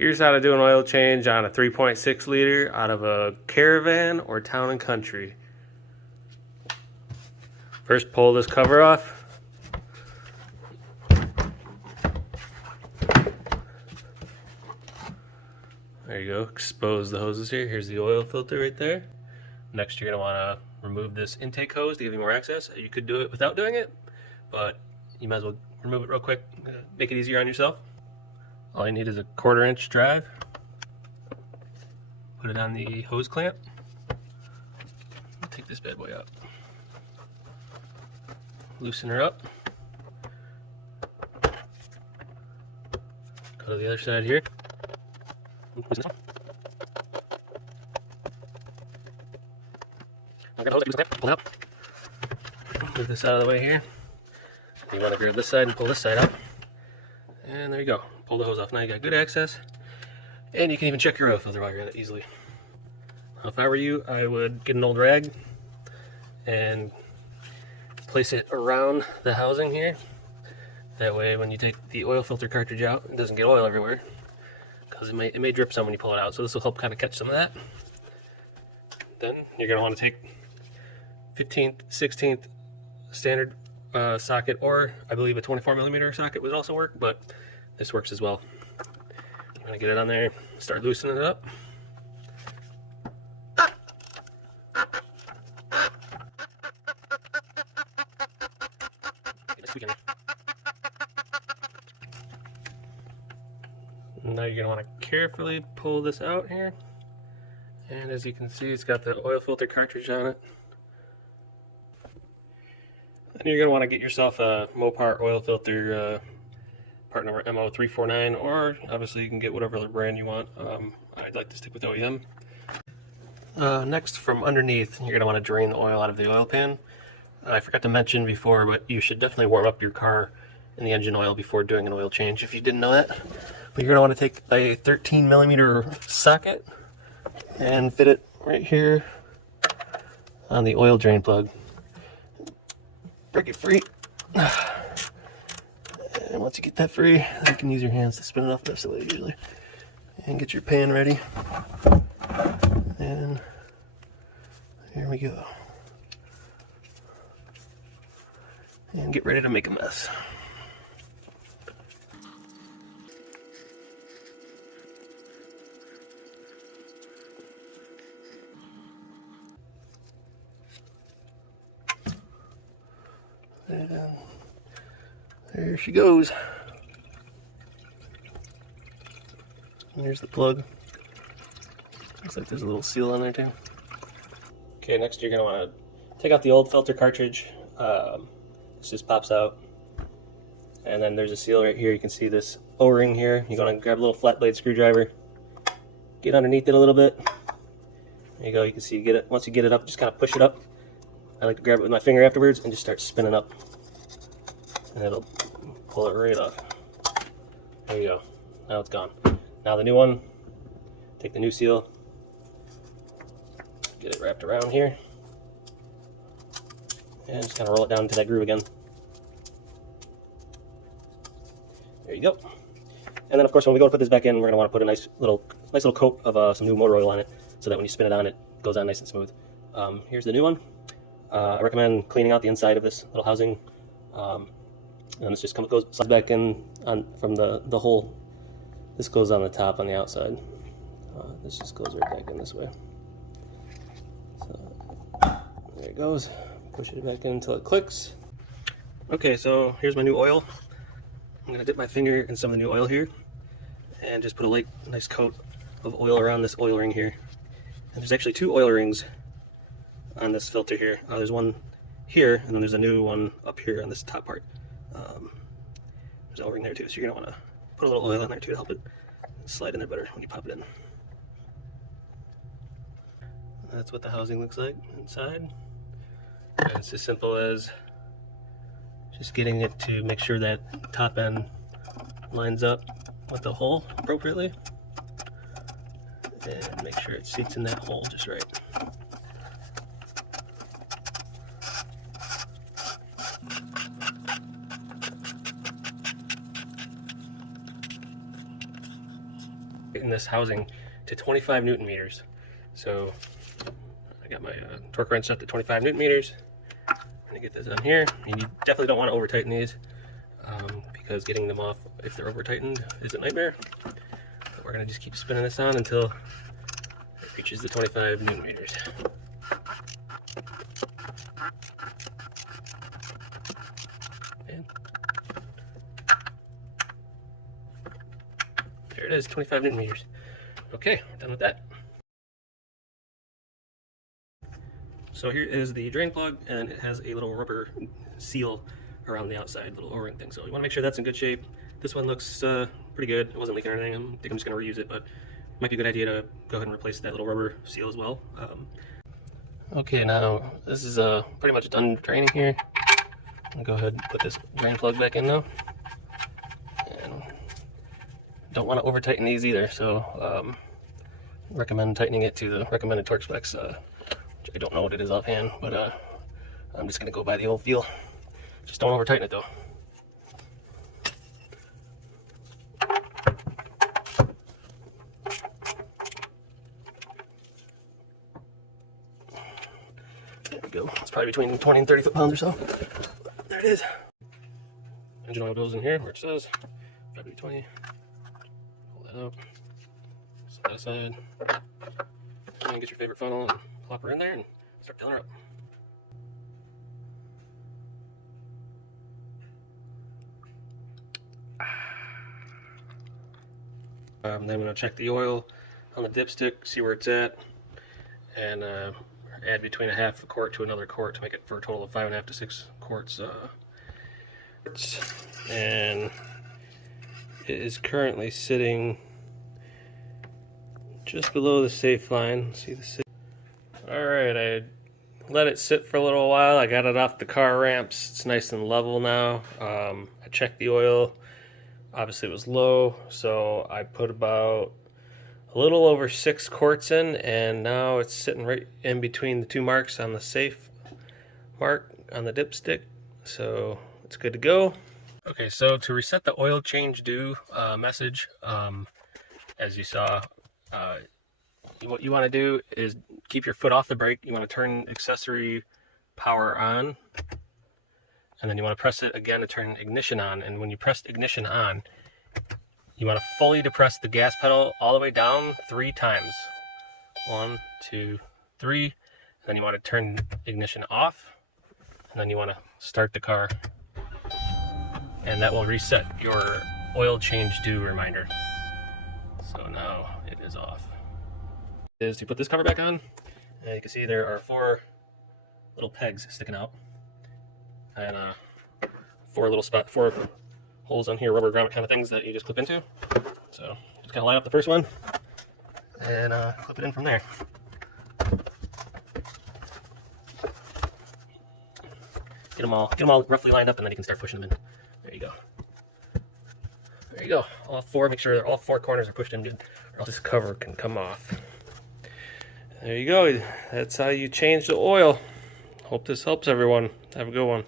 Here's how to do an oil change on a 3.6 liter out of a Caravan or Town and Country. First, pull this cover off. There you go, expose the hoses here. Here's the oil filter right there. Next, you're going to want to remove this intake hose to give you more access. You could do it without doing it, but you might as well remove it real quick, make it easier on yourself. All you need is a 1/4 inch drive. Put it on the hose clamp. Take this bad boy out. Loosen her up. Go to the other side here. Pull out. Move this out of the way here. You want to grab this side and pull this side out. And there you go. Pull the hose off. Now you got good access. And you can even check your oil filter while you're at it easily. If I were you, I would get an old rag and place it around the housing here. That way when you take the oil filter cartridge out, it doesn't get oil everywhere. Because it may drip some when you pull it out. So this will help kind of catch some of that. Then you're going to want to take 15th, 16th standard socket, or I believe a 24mm socket would also work, but this works as well. I'm going to get it on there, start loosening it up. Now you're going to want to carefully pull this out here, and as you can see, it's got the oil filter cartridge on it. And you're going to want to get yourself a Mopar oil filter, part number MO349, or obviously you can get whatever other brand you want. I'd like to stick with OEM. Next, from underneath, you're going to want to drain the oil out of the oil pan. I forgot to mention before, but you should definitely warm up your car in the engine oil before doing an oil change, if you didn't know that. But you're going to want to take a 13mm socket and fit it right here on the oil drain plug. Break it free. And once you get that free, you can use your hands to spin it off this way usually. And get your pan ready. And here we go. And get ready to make a mess. And there she goes. And there's the plug. Looks like there's a little seal on there too. Okay, next you're going to want to take out the old filter cartridge. This just pops out. And then there's a seal right here. You can see this O-ring here. You're going to grab a little flat blade screwdriver. Get underneath it a little bit. There you go. You can see you get it. Once you get it up, just kind of push it up. I like to grab it with my finger afterwards and just start spinning up. And it'll pull it right off. There you go. Now it's gone. Now the new one, take the new seal, get it wrapped around here, and just kind of roll it down into that groove again. There you go. And then of course when we go to put this back in, we're going to want to put a nice little coat of some new motor oil on it, so that when you spin it on, it goes on nice and smooth. Here's the new one. I recommend cleaning out the inside of this little housing, and this just slides back in from the hole. This goes on the top on the outside. This just goes right back in this way. So there it goes. Push it back in until it clicks. Okay, so here's my new oil. I'm gonna dip my finger in some of the new oil here, and just put a nice coat of oil around this oil ring here. And there's actually 2 oil rings on this filter here. There's one here, and then there's a new one up here on this top part. There's an O-ring there too, so you're going to want to put a little oil in there too to help it slide in there better when you pop it in. That's what the housing looks like inside. And it's as simple as just getting it to make sure that top end lines up with the hole appropriately. And make sure it seats in that hole just right. in this housing to 25 Newton meters. So I got my torque wrench set to 25 Newton meters. I'm gonna get this on here. And you definitely don't want to over tighten these because getting them off if they're over tightened is a nightmare. But we're gonna just keep spinning this on until it reaches the 25 Newton meters. And there it is, 25 Newton meters. Okay, we're done with that. So here is the drain plug, and it has a little rubber seal around the outside, little O-ring thing. So you want to make sure that's in good shape. This one looks pretty good. It wasn't leaking or anything. I think I'm just going to reuse it, but it might be a good idea to go ahead and replace that little rubber seal as well. Okay, now this is pretty much done draining here. I'll go ahead and put this drain plug back in now. And don't want to over tighten these either, so recommend tightening it to the recommended torque specs. I don't know what it is offhand, but I'm just gonna go by the old feel. Just don't over tighten it though. There we go. It's probably between 20 and 30 foot-pounds or so. There it is. Engine oil goes in here where it says 5W20. Pull that up. Set that aside. And get your favorite funnel and plop her in there and start filling her up. Then I'm going to check the oil on the dipstick, see where it's at, and add between a half a quart to another quart to make it for a total of 5.5 to 6 quarts. And it is currently sitting just below the safe line. See the safe? Alright, I let it sit for a little while. I got it off the car ramps. It's nice and level now. I checked the oil. Obviously it was low, so I put about a little over 6 quarts in, and now it's sitting right in between the two marks on the safe mark on the dipstick, so it's good to go. Okay, so to reset the oil change due message, as you saw, what you want to do is keep your foot off the brake. You want to turn accessory power on, and then you want to press it again to turn ignition on. And when you press ignition on, you want to fully depress the gas pedal all the way down 3 times. 1, 2, 3. And then you want to turn ignition off, and then you want to start the car, and that will reset your oil change due reminder. So now it is off. Is to put this cover back on, and you can see there are 4 little pegs sticking out, and 4 holes on here, rubber grommet kind of things that you just clip into. So just kind of line up the first one and clip it in from there. Get them all roughly lined up, and then you can start pushing them in. There you go. There you go. All 4. Make sure all 4 corners are pushed in good, or else this cover can come off. There you go. That's how you change the oil. Hope this helps everyone. Have a good one.